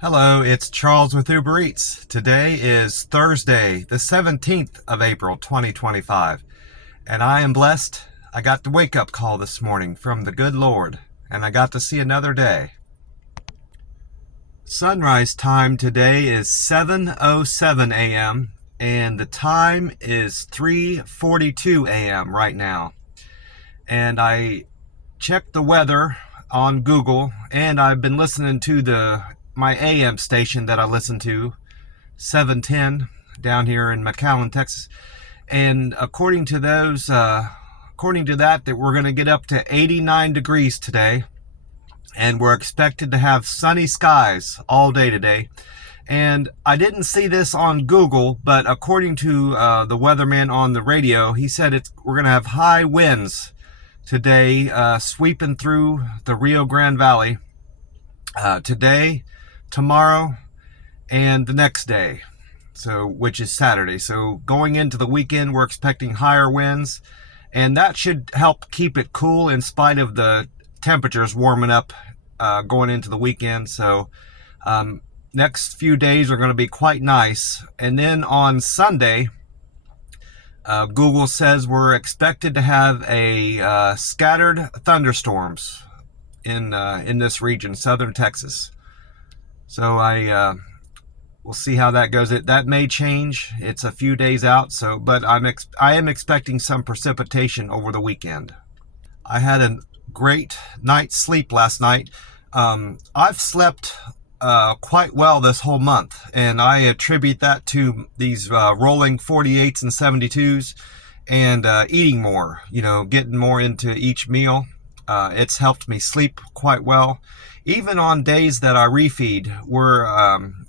Hello, it's Charles with Uber Eats. Today is Thursday, the 17th of April, 2025, and I am blessed. I got the wake-up call this morning from the good Lord, and I got to see another day. Sunrise time today is 7:07 a.m., and the time is 3:42 a.m. right now. And I checked the weather on Google, and I've been listening to my AM station that I listen to, 710, down here in McAllen, Texas. And according to that we're going to get up to 89 degrees today, and we're expected to have sunny skies all day today. And I didn't see this on Google, but according to the weatherman on the radio, he said we're going to have high winds today, sweeping through the Rio Grande Valley today, tomorrow, and the next day, which is Saturday. So going into the weekend, we're expecting higher winds, and that should help keep it cool in spite of the temperatures warming up going into the weekend. So next few days are going to be quite nice. And then on Sunday, Google says we're expected to have a scattered thunderstorms in this region, southern Texas. So we'll see how that goes. That may change. It's a few days out. But I am expecting some precipitation over the weekend. I had a great night's sleep last night. I've slept quite well this whole month, and I attribute that to these rolling 48s and 72s and eating more, getting more into each meal. It's helped me sleep quite well. Even on days that I refeed, where I'm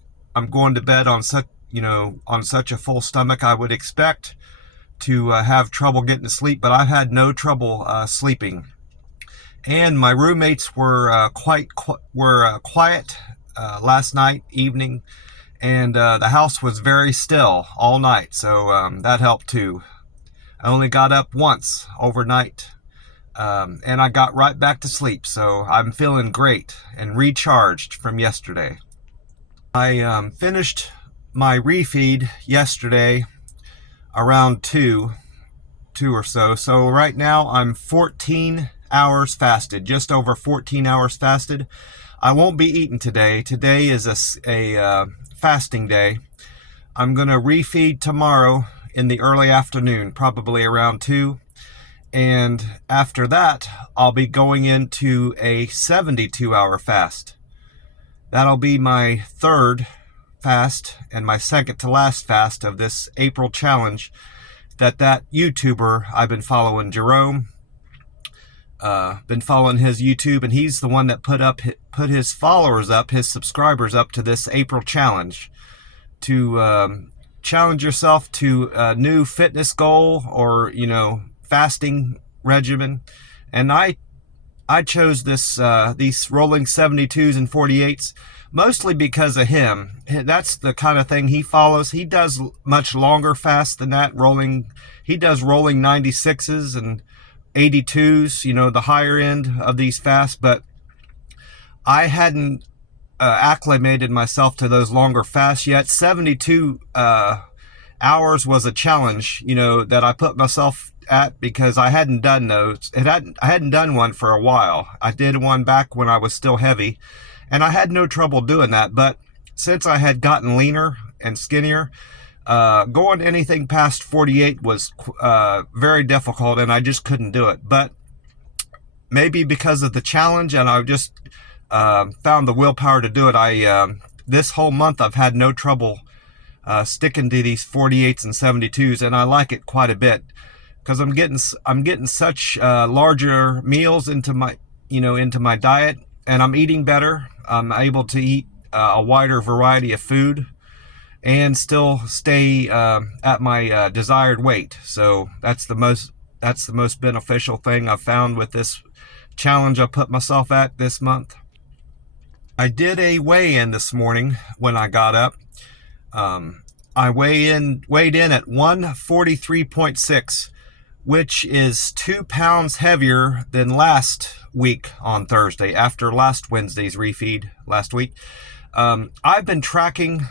going to bed on such a full stomach, I would expect to have trouble getting to sleep, but I've had no trouble sleeping. And my roommates were quiet last night evening, and the house was very still all night, so that helped too. I only got up once overnight, and I got right back to sleep, so I'm feeling great and recharged from yesterday. I finished my refeed yesterday around 2 or so. So right now I'm 14 hours fasted, just over 14 hours fasted. I won't be eating today. Today is a fasting day. I'm going to refeed tomorrow in the early afternoon, probably around 2. And after that, I'll be going into a 72-hour fast. That'll be my third fast and my second to last fast of this April challenge that YouTuber I've been following, Jerome, been following his YouTube, and he's the one that put his followers up, his subscribers up to this April challenge to challenge yourself to a new fitness goal or fasting regimen. And I chose these rolling 72s and 48s mostly because of him. That's the kind of thing he follows. He does much longer fasts than that. He does rolling 96s and 82s, the higher end of these fasts, but I hadn't acclimated myself to those longer fasts yet. 72 hours was a challenge, that I put myself at because I hadn't done those. I hadn't done one for a while. I did one back when I was still heavy, and I had no trouble doing that. But since I had gotten leaner and skinnier, going anything past 48 was very difficult, and I just couldn't do it. But maybe because of the challenge, and I just found the willpower to do it, this whole month I've had no trouble sticking to these 48s and 72s, and I like it quite a bit because I'm getting such larger meals into my diet, and I'm eating better. I'm able to eat a wider variety of food and still stay at my desired weight. So that's the most beneficial thing I've found with this challenge I put myself at this month. I did a weigh-in this morning when I got up. I weighed in at 143.6, which is 2 pounds heavier than last week on Thursday, after last Wednesday's refeed last week. I've been tracking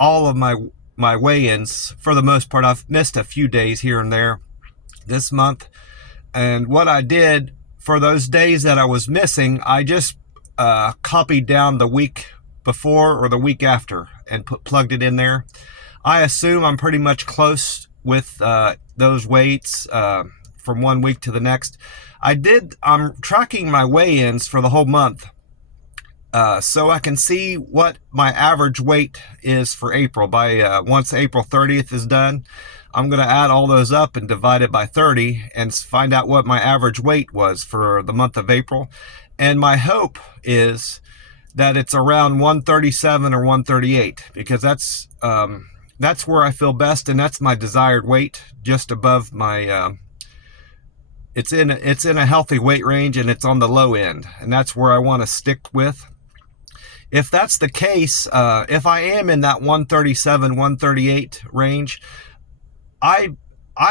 all of my weigh-ins for the most part. I've missed a few days here and there this month. And what I did for those days that I was missing, I just copied down the week before or the week after and plugged it in there. I assume I'm pretty much close with those weights from one week to the next. I'm tracking my weigh-ins for the whole month so I can see what my average weight is for April. By once April 30th is done, I'm going to add all those up and divide it by 30 and find out what my average weight was for the month of April. And my hope is that it's around 137 or 138, because that's where I feel best, and that's my desired weight, just above my it's in a healthy weight range, and it's on the low end, and that's where I want to stick with. If that's the case, if I am in that 137, 138 range, I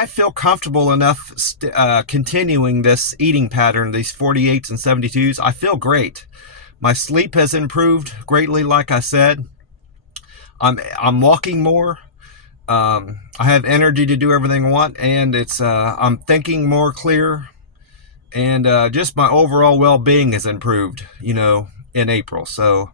feel comfortable enough continuing this eating pattern, these 48s and 72s. I feel great. My sleep has improved greatly, like I said. I'm walking more. I have energy to do everything I want, and I'm thinking more clear, and just my overall well-being has improved, in April. So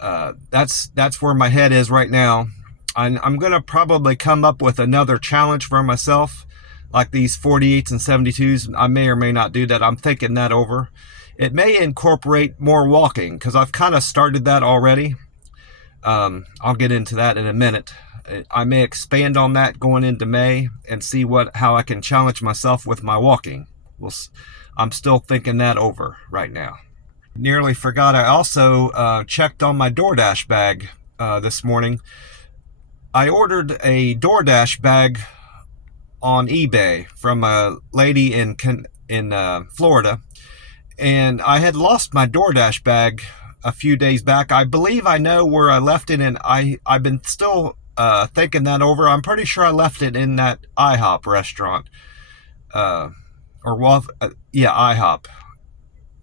that's where my head is right now. I'm going to probably come up with another challenge for myself, like these 48s and 72s. I may or may not do that. I'm thinking that over. It may incorporate more walking, because I've kind of started that already. I'll get into that in a minute. I may expand on that going into May and see how I can challenge myself with my walking. I'm still thinking that over right now. Nearly forgot, I also checked on my DoorDash bag this morning. I ordered a DoorDash bag on eBay from a lady in Florida, and I had lost my DoorDash bag a few days back. I believe I know where I left it, and I've been still thinking that over. I'm pretty sure I left it in that IHOP restaurant, IHOP.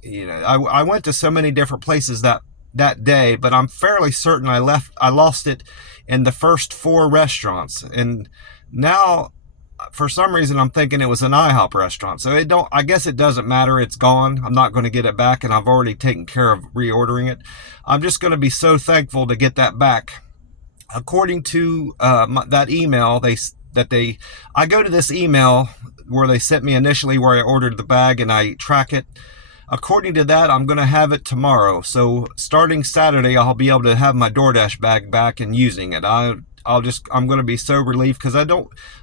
I went to so many different places that day, but I'm fairly certain I lost it in the first 4 restaurants, and now for some reason I'm thinking it was an IHOP restaurant. So I guess it doesn't matter. It's gone. I'm not going to get it back, and I've already taken care of reordering it. I'm just going to be so thankful to get that back. According to that email, I go to this email where they sent me initially, where I ordered the bag, and I track it. According to that, I'm going to have it tomorrow. So starting Saturday, I'll be able to have my DoorDash bag back and using it. I'm going to be so relieved, because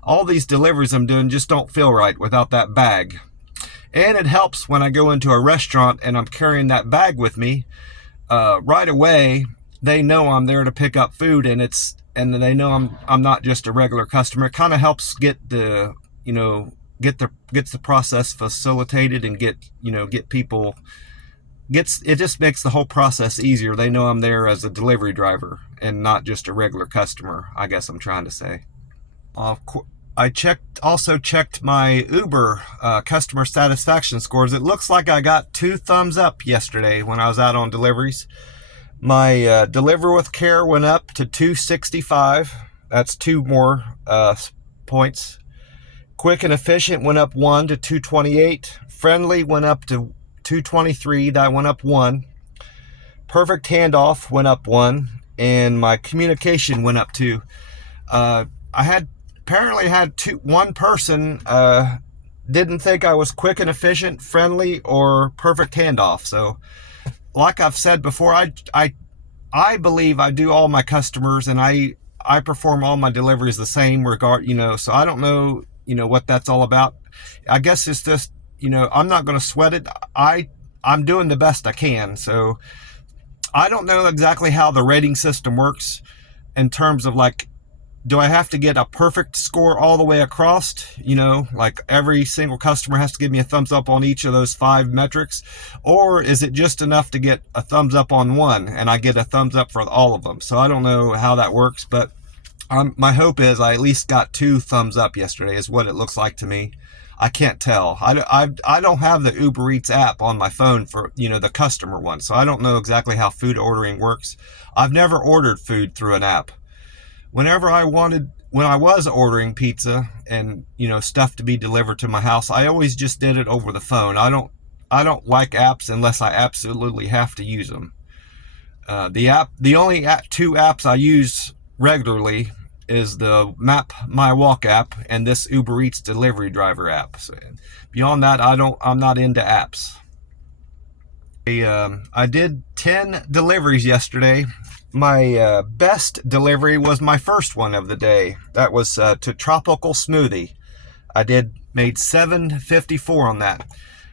all these deliveries I'm doing just don't feel right without that bag. And it helps when I go into a restaurant and I'm carrying that bag with me. Right away, they know I'm there to pick up food, and they know I'm not just a regular customer. It kind of helps get the process facilitated and get people. It just makes the whole process easier. They know I'm there as a delivery driver and not just a regular customer, I guess I'm trying to say. I also checked my Uber customer satisfaction scores. It looks like I got 2 thumbs up yesterday when I was out on deliveries. My Deliver with Care went up to 265. That's 2 more points. Quick and Efficient went up 1 to 228. Friendly went up to 223. That went up 1. Perfect Handoff went up 1. And my communication went up 2. I apparently had one person didn't think I was quick and efficient, friendly, or perfect handoff. So like I've said before, I believe I do all my customers, and I perform all my deliveries the same regard, so I don't know, what that's all about. I guess it's just, I'm not going to sweat it. I'm doing the best I can. So I don't know exactly how the rating system works in terms of, like, do I have to get a perfect score all the way across? Like every single customer has to give me a thumbs up on each of those 5 metrics? Or is it just enough to get a thumbs up on one and I get a thumbs up for all of them? So I don't know how that works, but my hope is I at least got 2 thumbs up yesterday, is what it looks like to me. I can't tell. I don't have the Uber Eats app on my phone for, the customer one. So I don't know exactly how food ordering works. I've never ordered food through an app. When I was ordering pizza and, stuff to be delivered to my house, I always just did it over the phone. I don't like apps unless I absolutely have to use them. The only two apps I use regularly is the Map My Walk app and this Uber Eats delivery driver app. So beyond that, I'm not into apps. I did 10 deliveries yesterday. My best delivery was my first one of the day. That was to Tropical Smoothie. Made $7.54 on that.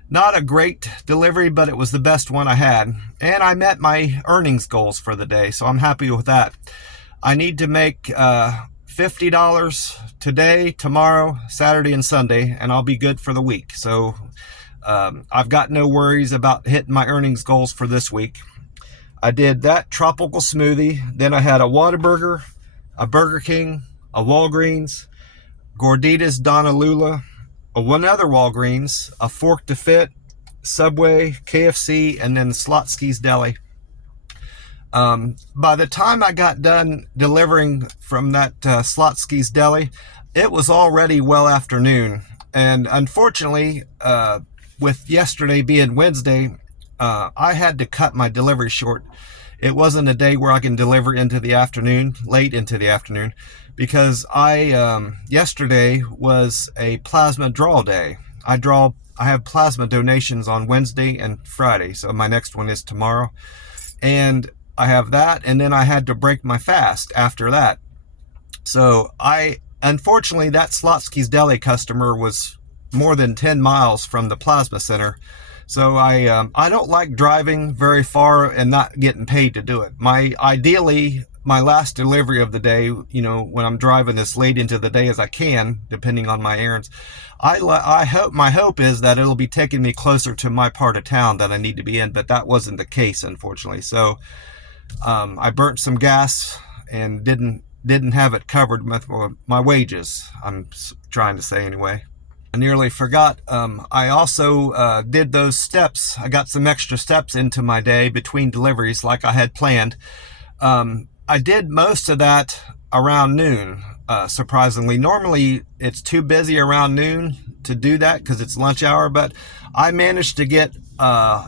Not a great delivery, but it was the best one I had. And I met my earnings goals for the day, so I'm happy with that. I need to make $50 today, tomorrow, Saturday, and Sunday, and I'll be good for the week. So I've got no worries about hitting my earnings goals for this week. I did that Tropical Smoothie. Then I had a Whataburger, a Burger King, a Walgreens, Gorditas Donalula, another Walgreens, a Fork to Fit, Subway, KFC, and then Slotsky's Deli. By the time I got done delivering from that Slotsky's Deli, it was already well afternoon. And unfortunately, with yesterday being Wednesday, I had to cut my delivery short. It wasn't a day where I can deliver into the afternoon, late into the afternoon, because yesterday was a plasma draw day. I have plasma donations on Wednesday and Friday, so my next one is tomorrow. And I have that, and then I had to break my fast after that. So unfortunately, that Slotsky's Deli customer was more than 10 miles from the plasma center. So I don't like driving very far and not getting paid to do it. Ideally, my last delivery of the day, when I'm driving as late into the day as I can, depending on my errands, my hope is that it'll be taking me closer to my part of town that I need to be in, but that wasn't the case, unfortunately. So I burnt some gas and didn't have it covered with my wages, I'm trying to say anyway. I nearly forgot. I also did those steps. I got some extra steps into my day between deliveries like I had planned. I did most of that around noon, surprisingly. Normally, it's too busy around noon to do that because it's lunch hour, but I managed to get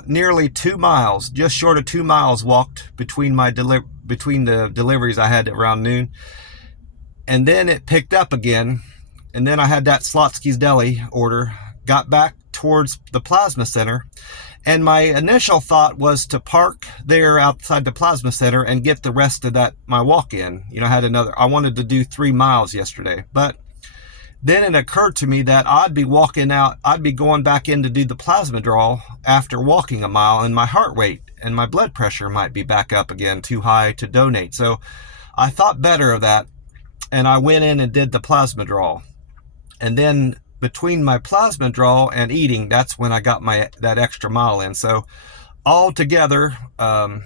nearly 2 miles, just short of 2 miles walked between the deliveries I had around noon. And then it picked up again. And then I had that Slotsky's Deli order, got back towards the plasma center. And my initial thought was to park there outside the plasma center and get the rest of my walk in. I wanted to do 3 miles yesterday. But then it occurred to me that I'd be going back in to do the plasma draw after walking a mile, and my heart rate and my blood pressure might be back up again, too high to donate. So I thought better of that, and I went in and did the plasma draw. And then between my plasma draw and eating, that's when I got that extra mile in. So all together, I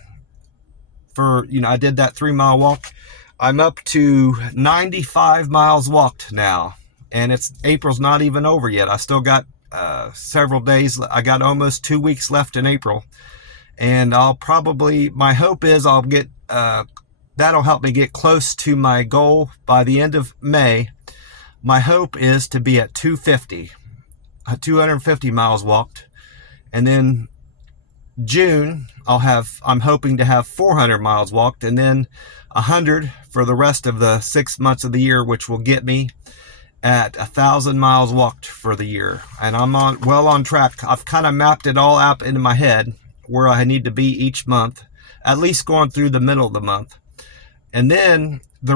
did that 3 mile walk. I'm up to 95 miles walked now, and April's not even over yet. I still got several days. I got almost 2 weeks left in April, and my hope is I'll get that'll help me get close to my goal by the end of May. My hope is to be at 250 miles walked. And then June, I'm hoping to have 400 miles walked, and then 100 for the rest of the 6 months of the year, which will get me at 1,000 miles walked for the year. And I'm well on track. I've kind of mapped it all out into my head where I need to be each month, at least going through the middle of the month. And then the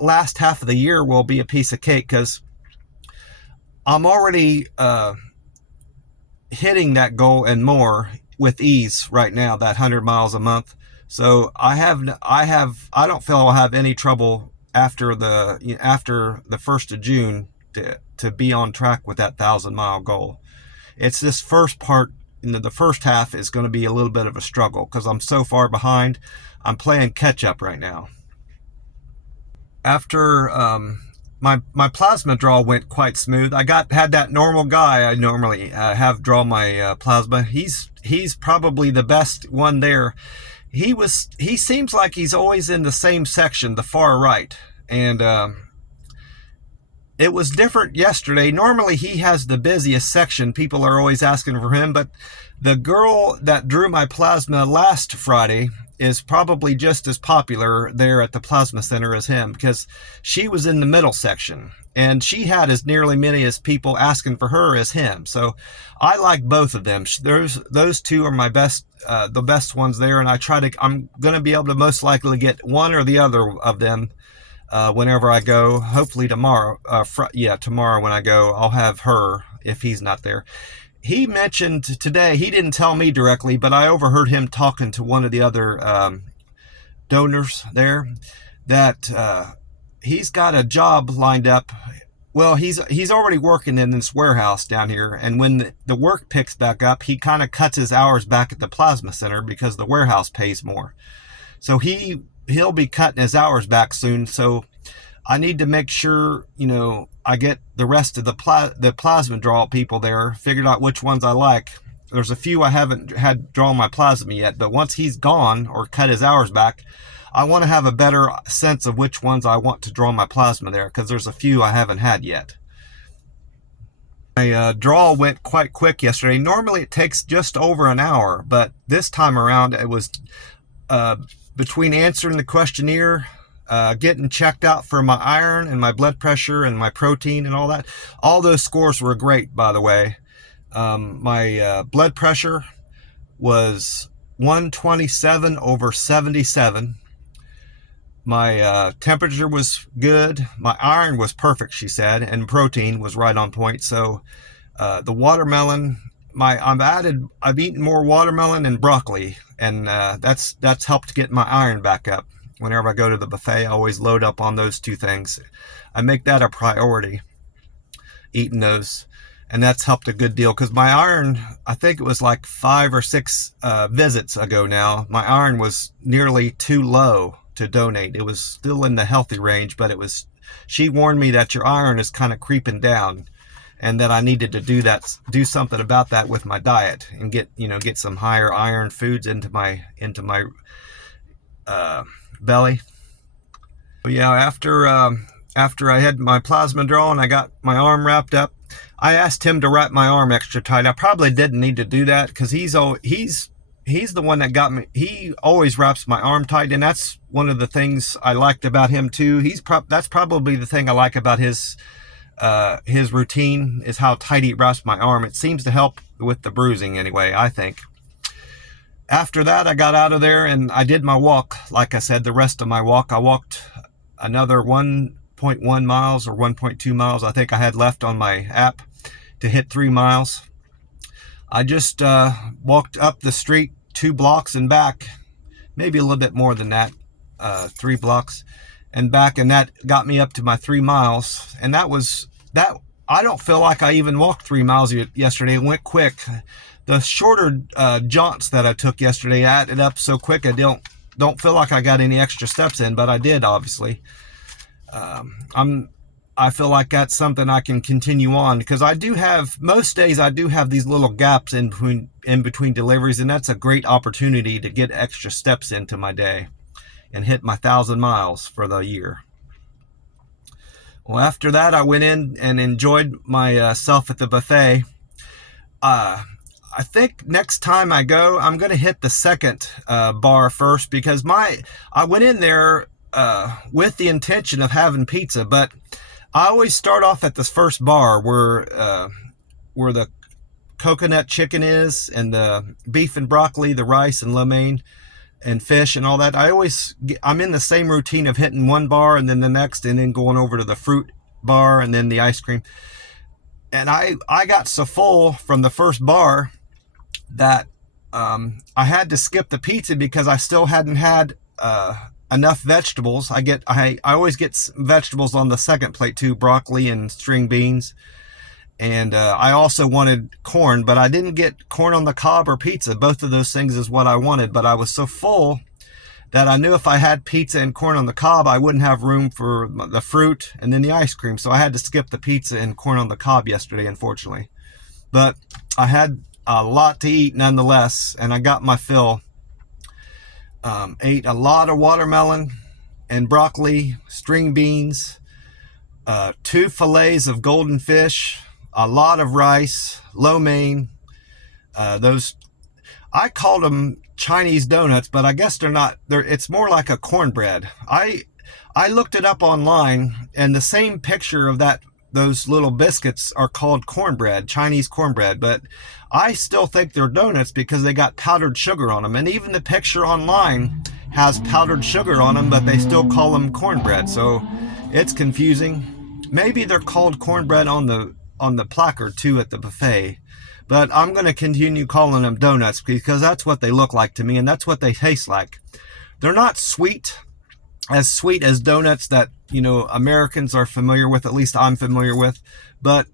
last half of the year will be a piece of cake, because I'm already hitting that goal and more with ease right now, that 100 miles a month. So I don't feel I'll have any trouble after the 1st of June to be on track with that 1,000-mile goal. It's this first part, the first half is going to be a little bit of a struggle because I'm so far behind. I'm playing catch up right now. After my plasma draw went quite smooth. Had that normal guy I normally have draw my plasma. He's probably the best one there. He seems like he's always in the same section, the far right, and it was different yesterday. Normally he has the busiest section. People are always asking for him, but the girl that drew my plasma last Friday is probably just as popular there at the plasma center as him, because she was in the middle section and she had as nearly many as people asking for her as him. So I like both of them. Those two are my best, the best ones there. And I'm going to be able to most likely get one or the other of them whenever I go. Hopefully tomorrow. Tomorrow when I go, I'll have her if he's not there. He mentioned today, he didn't tell me directly, but I overheard him talking to one of the other donors there, that he's got a job lined up. Well, he's already working in this warehouse down here, and when the work picks back up, he kind of cuts his hours back at the plasma center because the warehouse pays more. So he'll be cutting his hours back soon. So I need to make sure, I get the rest of the plasma draw people there, figured out which ones I like. There's a few I haven't had draw my plasma yet, but once he's gone or cut his hours back, I want to have a better sense of which ones I want to draw my plasma there, because there's a few I haven't had yet. My draw went quite quick yesterday. Normally it takes just over an hour, but this time around it was between answering the questionnaire, getting checked out for my iron and my blood pressure and my protein and all that. All those scores were great, by the way. My blood pressure was 127/77. My temperature was good. My iron was perfect, she said, and protein was right on point. So the watermelon, I've eaten more watermelon and broccoli, and that's helped get my iron back up. Whenever I go to the buffet, I always load up on those two things. I make that a priority, eating those. And that's helped a good deal, because my iron, I think it was like 5 or 6 visits ago now, my iron was nearly too low to donate. It was still in the healthy range, but she warned me that your iron is kind of creeping down, and that I needed to do something about that with my diet, and get some higher iron foods into my belly. But yeah, after I had my plasma draw and I got my arm wrapped up, I asked him to wrap my arm extra tight. I probably didn't need to do that, because he's the one that got me. He always wraps my arm tight, and that's one of the things I liked about him too. That's probably the thing I like about his routine, is how tight he wraps my arm. It seems to help with the bruising anyway, I think. After that, I got out of there and I did my walk. Like I said, the rest of my walk, I walked another 1.1 miles or 1.2 miles, I think I had left on my app to hit 3 miles. I just walked up the street 2 blocks and back, maybe a little bit more than that, 3 blocks and back, and that got me up to my 3 miles. And that. I don't feel like I even walked 3 miles yesterday. It went quick. The shorter jaunts that I took yesterday added up so quick, I don't feel like I got any extra steps in, but I did, obviously. I feel like that's something I can continue on, because most days I do have these little gaps in between deliveries, and that's a great opportunity to get extra steps into my day and hit my 1,000 miles for the year. Well, after that, I went in and enjoyed myself at the buffet. I think next time I go, I'm going to hit the second bar first, because I went in there with the intention of having pizza, but I always start off at this first bar where the coconut chicken is, and the beef and broccoli, the rice and lo mein and fish and all that. I'm in the same routine of hitting one bar and then the next, and then going over to the fruit bar and then the ice cream. And I got so full from the first bar that I had to skip the pizza, because I still hadn't had enough vegetables. I always get vegetables on the second plate too, broccoli and string beans. And I also wanted corn, but I didn't get corn on the cob or pizza. Both of those things is what I wanted, but I was so full that I knew if I had pizza and corn on the cob, I wouldn't have room for the fruit and then the ice cream. So I had to skip the pizza and corn on the cob yesterday, unfortunately. But I had a lot to eat nonetheless, and I got my fill. Ate a lot of watermelon and broccoli, string beans, 2 fillets of golden fish, a lot of rice, lo mein. Those, I called them Chinese donuts, but I guess they're not. It's more like a cornbread. I looked it up online, and the same picture of those little biscuits are called cornbread, Chinese cornbread, but I still think they're donuts because they got powdered sugar on them. And even the picture online has powdered sugar on them, but they still call them cornbread. So it's confusing. Maybe they're called cornbread on the placard too at the buffet. But I'm going to continue calling them donuts because that's what they look like to me, and that's what they taste like. They're not sweet as donuts that, Americans are familiar with, at least I'm familiar with. But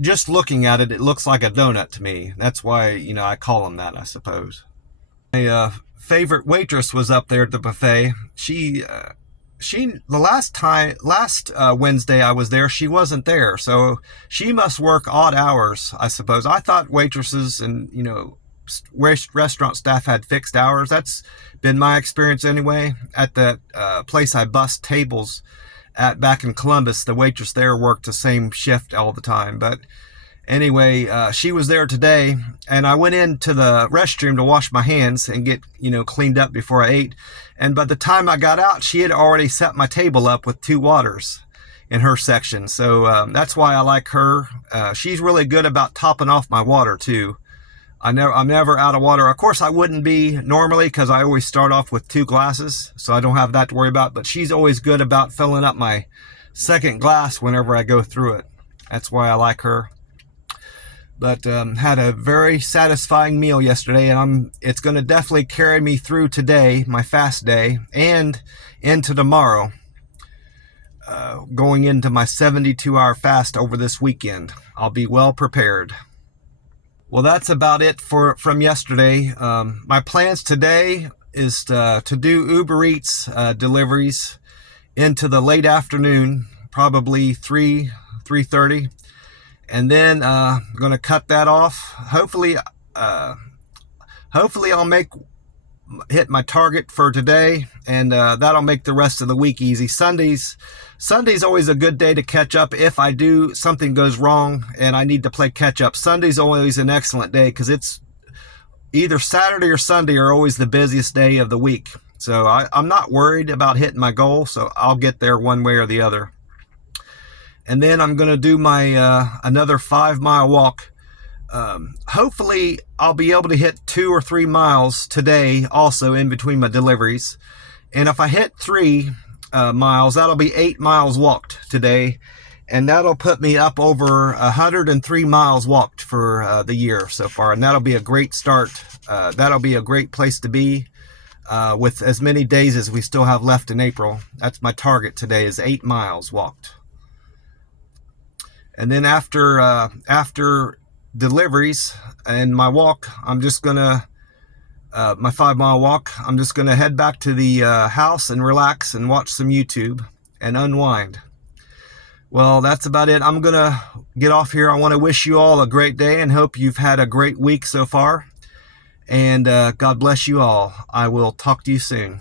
just looking at it, it looks like a donut to me. That's why, I call them that, I suppose. My favorite waitress was up there at the buffet. She the last Wednesday I was there, she wasn't there. So she must work odd hours, I suppose. I thought waitresses and, restaurant staff had fixed hours. That's been my experience anyway. At the place I bussed tables at back in Columbus, the waitress there worked the same shift all the time. But anyway, she was there today, and I went into the restroom to wash my hands and get, cleaned up before I ate. And by the time I got out, she had already set my table up with 2 waters in her section. So that's why I like her. She's really good about topping off my water too. I'm never out of water. Of course, I wouldn't be normally because I always start off with 2 glasses, so I don't have that to worry about. But she's always good about filling up my second glass whenever I go through it. That's why I like her. But had a very satisfying meal yesterday, and it's going to definitely carry me through today, my fast day, and into tomorrow, going into my 72-hour fast over this weekend. I'll be well prepared. Well, that's about it from yesterday. My plans today is to do Uber Eats deliveries into the late afternoon, probably 3:30. And then I'm going to cut that off. Hopefully I'll hit my target for today, and that'll make the rest of the week easy. Sunday's always a good day to catch up. If something goes wrong and I need to play catch up, Sunday's always an excellent day because it's either Saturday or Sunday are always the busiest day of the week. So I'm not worried about hitting my goal, so I'll get there one way or the other. And then I'm going to do my another 5-mile walk. Hopefully, I'll be able to hit 2 or 3 miles today also in between my deliveries. And if I hit 3 miles, that'll be 8 miles walked today. And that'll put me up over 103 miles walked for the year so far. And that'll be a great start. That'll be a great place to be with as many days as we still have left in April. That's my target today, is 8 miles walked. And then after deliveries and my walk, I'm just gonna my 5-mile walk, I'm just gonna head back to the house and relax and watch some YouTube and unwind. Well, that's about it. I'm gonna get off here. I want to wish you all a great day and hope you've had a great week so far. And God bless you all. I will talk to you soon.